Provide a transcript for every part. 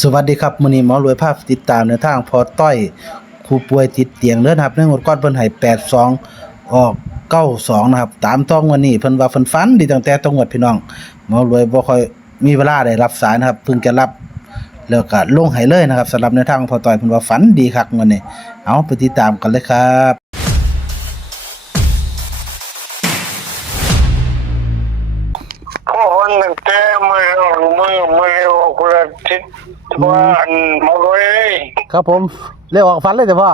สวัสดีครับมื้อนี้หมอรวยภาพติดตามในทางพอต้อยผู้ป่วยติดเตียงเด้อนะครับในงวดก่อนเพิ่นให้82ออก92นะครับตามต้องวันนี้เพิ่นว่าเพิ่นฝันดีตั้งแต่ต้องงวดพี่น้องหมอรวยบ่ค่อยมีเวลาได้รับสายนะครับเพิ่งจะรับแล้วก็ลงให้เลยนะครับสำหรับในทางพอต้อยเพิ่นว่าฝันดีคักมื้อนี้เอาไปติดตามกันเลยครับก็วันหนึ่งแต่มือคนละทิศว่าอันมาเลย ครับผมเลขออกฝันเลยเด้อพ่อ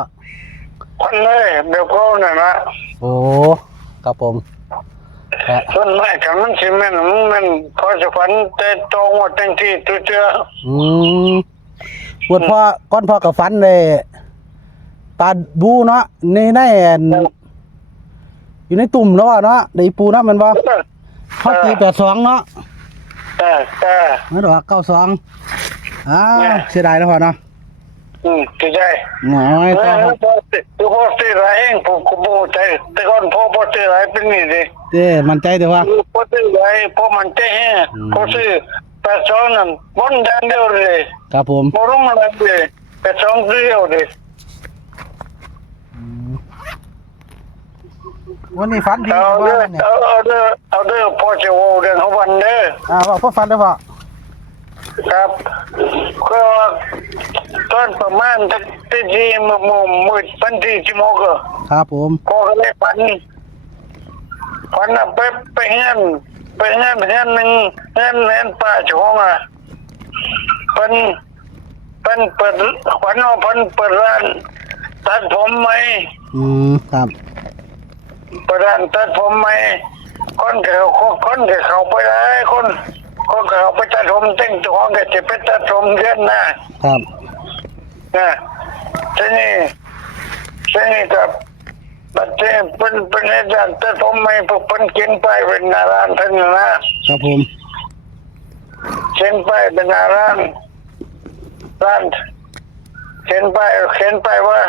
คนเลยเดี๋ยวก็น่ะนะ โอ้ครับผม ส่วนมากกันมันสิแม่นมันพอจะฝันแต่โตหมดทั้งที่ตัวเจ้า ปวดพ่อก้อนพ่อกับฟันเลยปลาบูเนาะในอยู่ในตุ่มแล้วเนาะในปูเนาะมันบ่เขาตี82เนาะไม่ดอก92เสียดายแล้วพ่อเนาะที่ได้น้อย พอสิไรเองผมก็บ่ใจแต่ก่อนพอสิไรเป็นนี่ดิ เด้มั่นใจเด้อว่าพอสิไรพอมันใจแฮพอสิ82นั่นบนดันเดียวเลย ครับผมบ่ลงอะไรเลย82เดียวเลยวันนี้ฝันดี เอา ว่า เด้อ เนี่ย เอาเด้อพอจะโว้เรื่องของวันเด้อ ว่าพ่อฝันเด้อพ่อ ครับก็ตอนประมาณที่มืดวันที่16ก็ ครับผม พอก็เลยฝันไปเฮียนหนึ่งเฮียนป้าเจ้าของอ่ะเพิ่นเปิดฝันว่าเพิ่นเปิดร้านตัดผมไหม ครับ เปิดร้านตัดผมไหมคนก็เข้าไปหลายคนก็เข้าไปตัดผมเต็งเจ้าของก็จะไปตัดผมเดือนหน้า ครับ นะทีนี้กับบัดเจ็บเป็นอาจารย์แต่ผมไม่พวกเป็นเขียนไปเป็นนาร้านท่านนะครับ ผม เขียนไปเป็นนาร้านเขียนไปว่า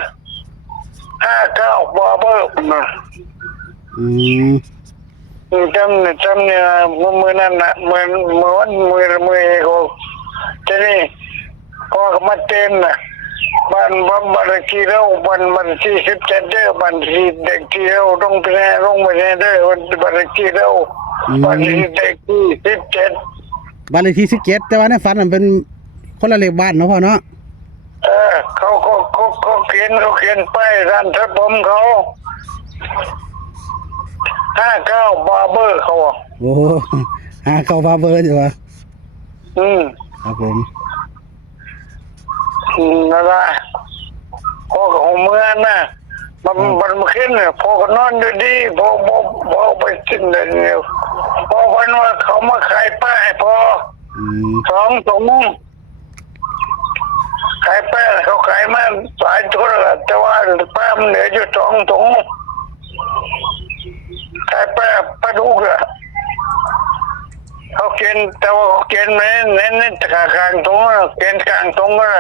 59บอเบอร์นะจำเนี่ยมือนั่นนะมือวันมือเขาทีนี้พอมาเต้นนะบันที่เราบันที่17เด้อบันที่เด็กที่เราลงไปแน่เด้อบันที่เราบันที่เด็กที่17บ้านเลขที่17แต่ว่าในฝันมันเป็นคนละเลขบ้านเนาะพ่อเนาะเขาเขียนไปร้านทับผมเขา59บาร์เบอร์เขา โอ้เข้าบาเบอร์อยู่วะครับผมนั่นแหละพ่อของเมื่อน่ะมันขึ้นเนี่ยพ่อก็นอนอยู่ดีพ่อไปกินเลยเนี่ยพ่อวันว่าเขามาขายป้ายพ่อ2 ถุงขายป้ายเขาขายมาหลายตัวแล้วแต่ว่าป้ามันเหลืออยู่2 ถุงขายป้ายปลาดุกอะเขาเขียนแต่ว่าเขาเขียนไม่เน้นแต่กลางตรงเขียนกลางตรงก็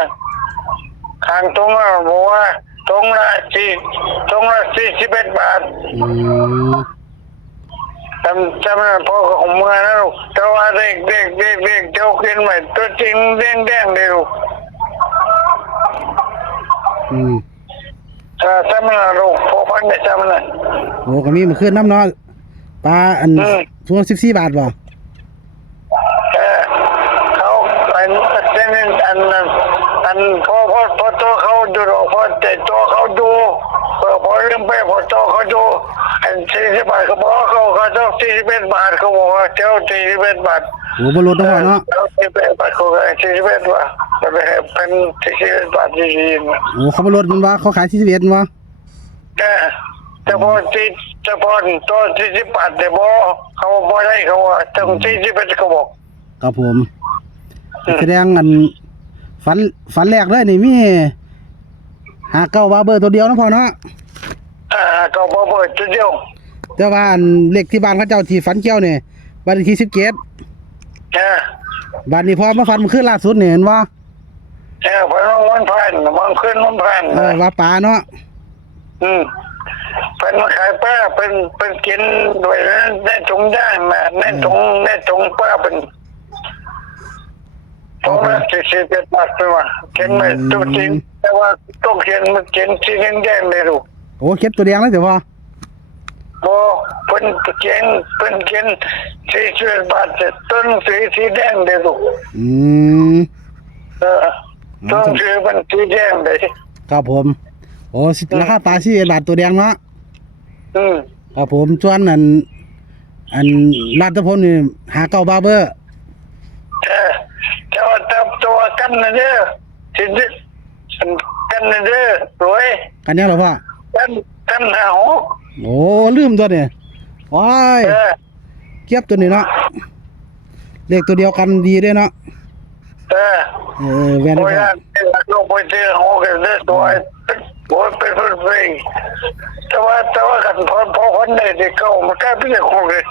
ข้างตรงบอกว่าตรงละ41 บาทจำพ่อของเมื่อนะลูกแต่ว่าเด็กเจ้ากินใหม่ตัวจริงแดงเดียวจำนะลูกพ่อพันได้จำนะโอ้ก็มีมาขึ้นน้ำเนาะปลาอันช่วง14 บาทบ่เขาอันพอตัวเขาดูพอแต่ตัวเขาดูพอเรื่องไปพอตัวเขาดูอัน40 บาทเขาบอกเขาต้อง41 บาทเขาบอกว่าเจ้า41 บาทโอ้บนรถนะพ่อเนาะ41 บาทเขา41 บาทเป็น41 บาทจริงๆโอ้เขาบนรถมันว่าเขาขาย41มั้งแต่พอตัว40 บาทแต่บ่เขาบ่ได้เขาว่าต้อง41เขาบอกครับผมแสดงอันฝันแรกเลยนี่มี59บาเบอร์ตัวเดียวนะพ่อเนาะก็บ่เบิดตัวเดียวแต่ว่าอันเลขที่บ้านเขาเจ้าที่ฝันเกี่ยวนี่บ้านเลขที่17บ้านนี้พอมาฝันเมื่อคืนล่าสุดนี่เห็นว่าพอมันผ่านมันขึ้นมันผ่านว่าปลาเนาะเป็นขายป้าเป็นกินด้วยในถุงย่างนะในถุงป้าเป็น เพราะว่า47 บาทไปว่าเขียนไม่ตัวจริงแต่ว่าต้องเขียนมันเขียนสีแดงๆเลยลูก โอ้เขียนตัวแดงแล้วเดี๋ยวพ่อ บ่เพิ่นเขียน47 บาทแต่ต้นสีแดงเลยลูก อืม ต้นสีมันสีแดงเลย ครับผมโอ้ราคาปลา41 บาทตัวแดงเนาะ ครับผมส่วนอันลาดตะพลนี่59 บาร์เบอร์ แต่ว่าตัวกันนะเด้อสิกันนะเด้อรวย กันยังเหรอพ่อ กันหาหก โอ้ลืมตัวเนี่ยว้ายเก็บตัวนี้เนาะเลขตัวเดียวกันดีด้วยเนาะแวน โอ้ ได้ ย พ่อ ลงไปเจอหกกันเด้อตัวโอ้ยเป็นเพลงแต่ว่ากันพอคนได้ที่เก่ามันก็เป็นหกเลย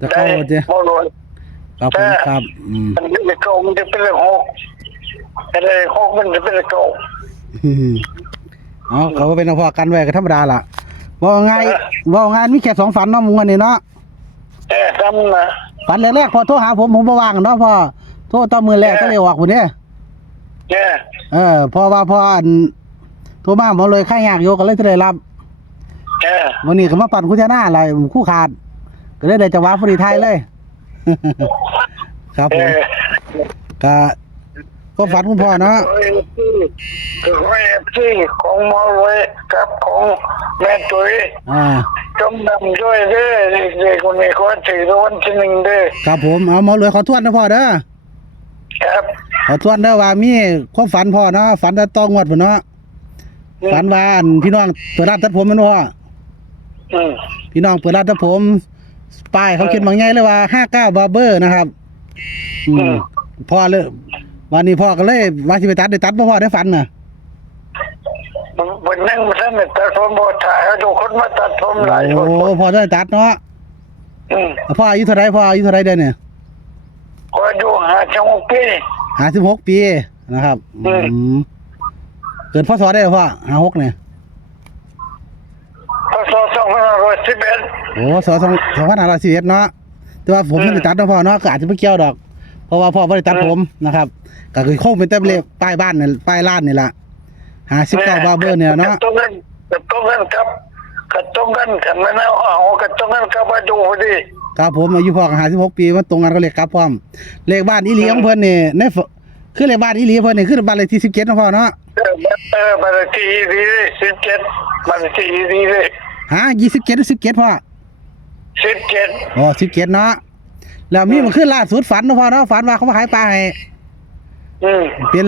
จะเข้าเจ้ บ่รวย ครับผมครับมันเป็นเก่ามันจะเป็นหกอะไรหกมันจะเป็นเก่า เอาเขาเป็นพ่อกันไว้ก็ธรรมดาล่ะว่าไงมีแค่2 ฝันเนาะมึงวันนี้เนาะ ทำนะ ฝันแรกๆพอโทรหาผมบ่ว่างเนาะพ่อโทรตอนมื้อแรกก็เลยออกพุ่นเด้ พอว่าพ่ออันโทรมาหมอเลยค่ายยากอยู่ก็เลยจะได้รับวันนี้ก็มาปั่นคุชนาอะไรคู่ขาดก็เลยได้จังหวะพอดีไทยเลย ครับผมก็ฝันคุณพ่อเนาะ คือไอ้ที่ของหมอรวยกับของแม่ตุ้ยจมดำด้วยเด้อเด็กคนนี้เขาถือรางวัลที่ 1เด้อ ครับผมเอาหมอรวยขอทวนนะพ่อเด้อ ครับ ขอทวนเด้อว่ามีความฝันพ่อเนาะฝันแต่ต้องงวดพุ่นเนาะฝันว่าอันพี่น้องเปิดร้านตัดผมแม่นบ่พี่น้องเปิดร้านตัดผมป้ายเขาเขียนบางใหญ่เลยว่า59 บาร์เบอร์นะครับพ่อเลยวันนี้พ่อก็เลยว่าสิไปตัดได้ตัดบ่พ่อได้ฝันน่ะ วันนั้นมันตัดผมบ่ถ่ายเอาทุกคนมาตัดผมหลายคน โอ้พ่อได้ตัดเนาะพ่ออายุเท่าไรเดือนเนี่ย ก็อยู่56 ปี 56 ปีนะครับเกิดพศได้พ่อ56เนี่ย พศ2511 โอ้2511เนาะแต่ว่าผมไม่ได้ตัดนะพ่อเนาะก็อาจจะไม่เกี่ยวดอกเพราะว่าพ่อไม่ได้ตัดผมนะครับก็คือคงเป็นแต่เลขป้ายบ้านนี่ป้ายร้านนี่ล่ะ59 บาร์เบอร์เนี่ยเนาะตรงกันครับกับตรงกันกันไม่น่าเอากับตรงกันกับมาดูพอดี ครับผมอายุพ่อก็56 ปีมันตรงกันก็เลขครับพร้อมเลขบ้านอีหลีของเพิ่นนี่ในคือเลขบ้านอีหลีเพิ่นนี่คือบ้านเลขที่17นะพ่อเนาะบ้านเลขที่ดีเลย17บ้านเลขที่ดีเลย27หรือ17พ่อ17อ๋อ17เนาะแล้วมีมันขึ้นล่าสุดฝันนะพ่อเนาะฝันว่าเขามาขายปลาให้เป็น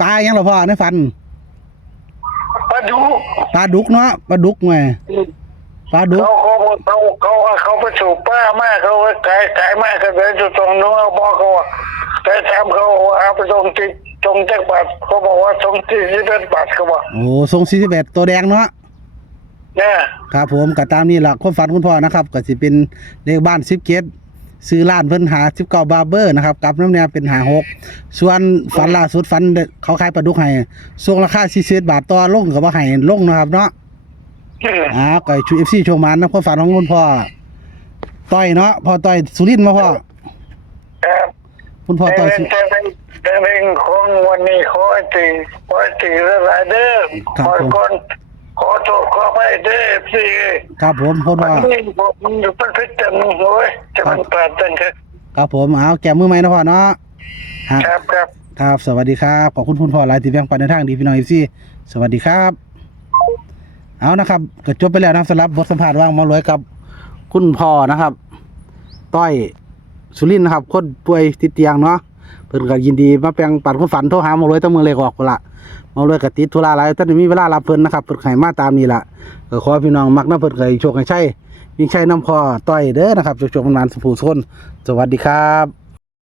ปลาหยังเหรอพ่อในฝันปลาดุกเนาะปลาดุกไงปลาดุกเขาไปสู่ป้ามากเขาขายมากก็เลยจะตรงนู้นเอาบอกเขาแต่ถามเขาเอาไปตรงจักบาทเขาบอกว่าตรง41 บาทเขาบอกโอ้ทรง41ตัวแดงเนาะครับผมก็ตามนี้ล่ะความฝันคุณพ่อนะครับก็สิเป็นเลขบ้าน17ซื้อร้านเพิ่น59 บาร์เบอร์นะครับกับน้ำแนวเป็น56ส่วนฝันล่าสุดฝันเขาขายปลาดุกให้ส่งราคา41 บาทต่อลงก็บ่ให้ลงนะครับเนาะก็ชู FC โชว์มันนะความฝันของคุณพ่อต้อยเนาะพ่อต้อยสุรินทร์มาพ่อครับคุณพ่อต้อยแต่เรื่องของวันนี้ขอตีหลายเด้อขอโทษขอไปเด้อพี่ครับผมพ่อว่ามันอยู่เป็นพิษจังโอ้ยจะมันปราดจังครับผมแก้มือใหม่นะพ่อเนาะครับสวัสดีครับขอบคุณพ่อหลายที่แบ่งปันในทางดีพี่น้อง FC สวัสดีครับเอานะครับก็จบไปแล้วนะสำหรับบทสัมภาษณ์ว่างมารวยกับคุณพ่อนะครับต้อยสุรินทร์นะครับคนป่วยติดเตียงเนาะเพิ่นก็ยินดีมาแปลงปันความฝันโทรหามารวยตั้งมือเลขออกพุ่นล่ะมารวยก็ติดธุระหลายแต่มีเวลารับเพิ่นนะครับเพิ่นให้มาตามนี้ล่ะก็ขอพี่น้องมักนำเพิ่นก็ให้โชคให้ชัยมีชัยนำพ่อต้อยเด้อนะครับโชคๆมันๆสุขสุขสวัสดีครับ